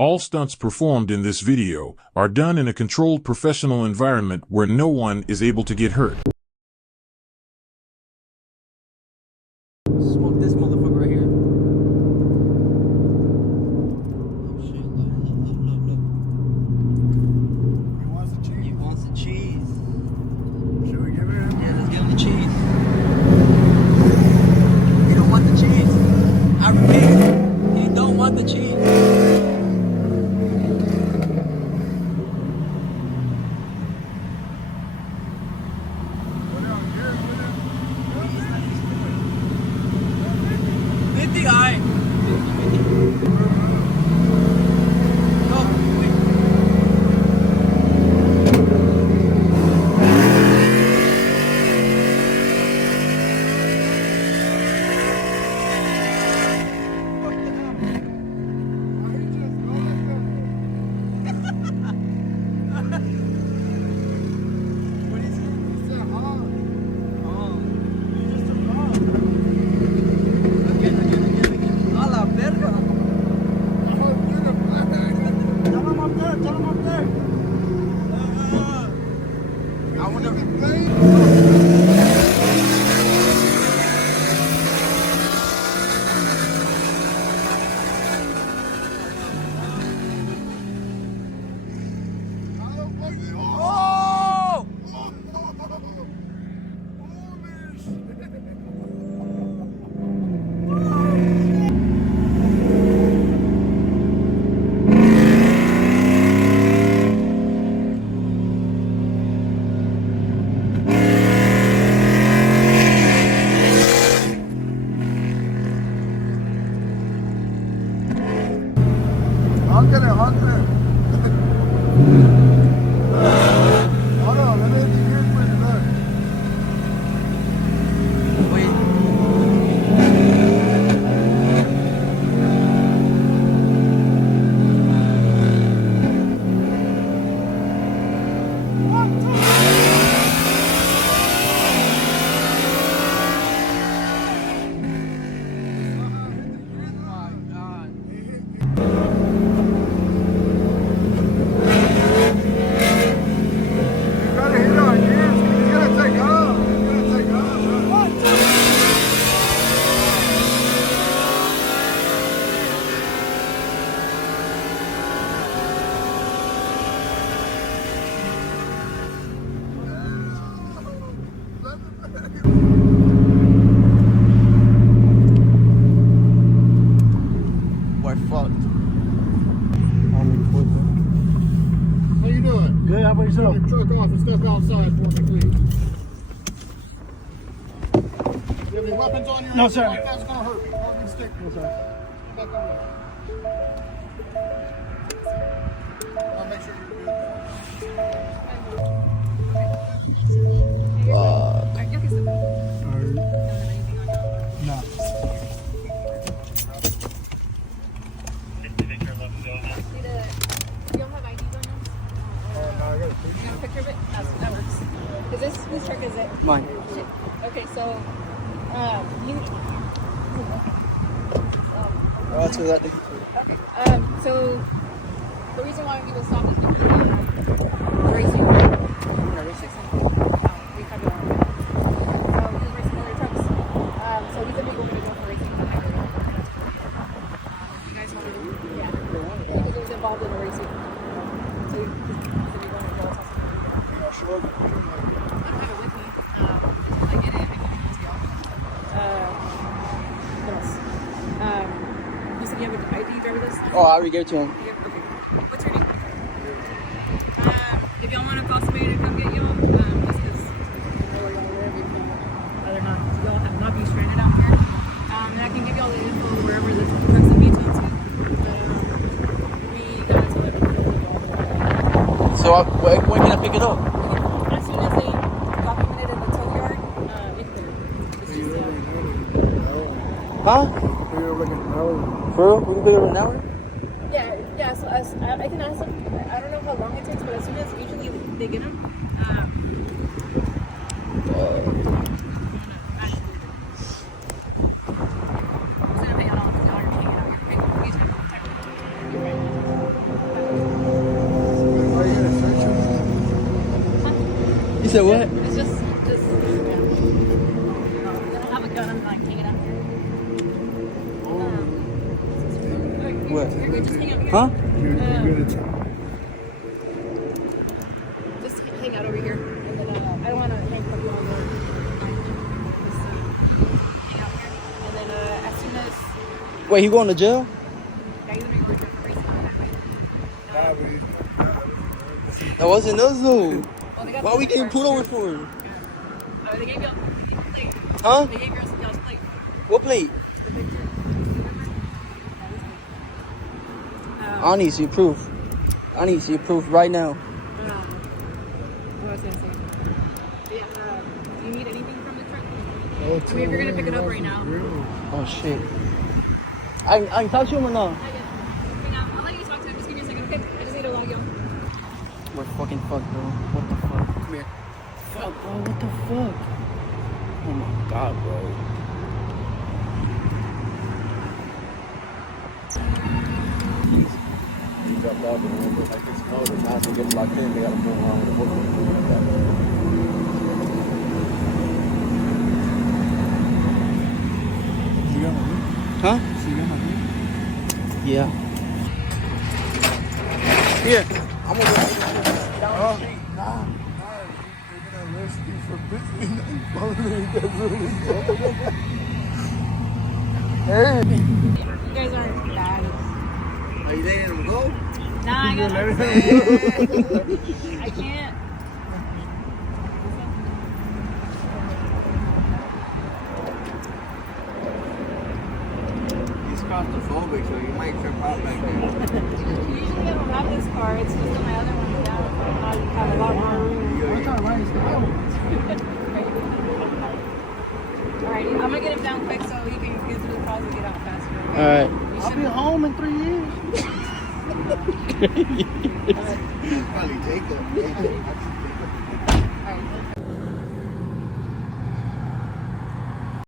All stunts performed in this video are done in a controlled professional environment where no one is able to get hurt. Smoke this motherfucker right here. Oh shit, look. He wants the cheese. Should we give it him? Yeah, let's give him the cheese. He don't want the cheese. I repeat, he don't want the cheese. We're fucked. How you doing? Good, how about yourself? Turn your truck off and step outside for me, please. You have any weapons on you? No, sir. Like that's gonna hurt me. Don't even stick. No, sir. Back over there. I'll make sure you're good. No. Picture of it? That works. Is this, whose truck is it? Mine. Shit. Okay, so, you... That's what that. Okay, so, the reason why we will stop is because of racing. We have your so he's racing other trucks. So he's a big one to go for racing. You guys want to do? Yeah. Because he was involved in the racing. So he's a big one to go. I don't have it with me. Until I get it, I can just go. What else? You said you have an ID driver list? Oh, I already gave it to him. Yeah, okay. What's your name? If y'all want to call somebody to come get y'all, just because I know where y'all live, rather not be stranded out here. And I can give y'all the info wherever the trucks will be to. We gotta tell everybody. So when can I pick it up? As soon as they document it in the tow yard, it's just Huh? You're looking for For real? We can put it in an hour? yeah. So I can ask them. I don't know how long it takes, but as soon as usually they get them. You're right. said what? It's just, yeah. They don't have a gun. I'm like, take it out here. What? You're good. Just hang out here. Huh? Just hang out over here. And then, I don't want to handcuff you on the. Just hang out here. And then, as soon as. Wait, he going to jail? Yeah, he's gonna be ordered for racing on that way. That wasn't us though. Oh, they got Why we getting pulled over for? Oh, they gave y'all plate. Huh? They gave y'all's plate. What plate? I need to see proof. I need to see proof right now. What was I gonna say? Yeah, do you need anything from the truck? I mean, if you're gonna pick it up right now. Oh shit. I can talk to him or not? Hang on, I'll let you talk to him. Just give me a second, okay? I just need to log you. We're fucking fucked, bro. What the fuck? Come here. Fuck, bro. What the fuck? Oh my god, bro. He jumped out the window like it's motor. Now to get locked in, they gotta move around with a hook. Huh? Yeah. Here. I'm gonna go down the street. Nah. They're gonna arrest you for business and following that really You guys aren't bad. Are you letting him go? Nah, I got I can't. He's claustrophobic, so you might trip out like that. Usually I don't have this car. It's just on my other one down. I have a lot more room. I'm trying to write this down. Alright, I'm gonna get him down quick so he can get through the calls and get out faster. Okay? Alright. You I'll should be home in 3 years. Probably Jacob. Alright.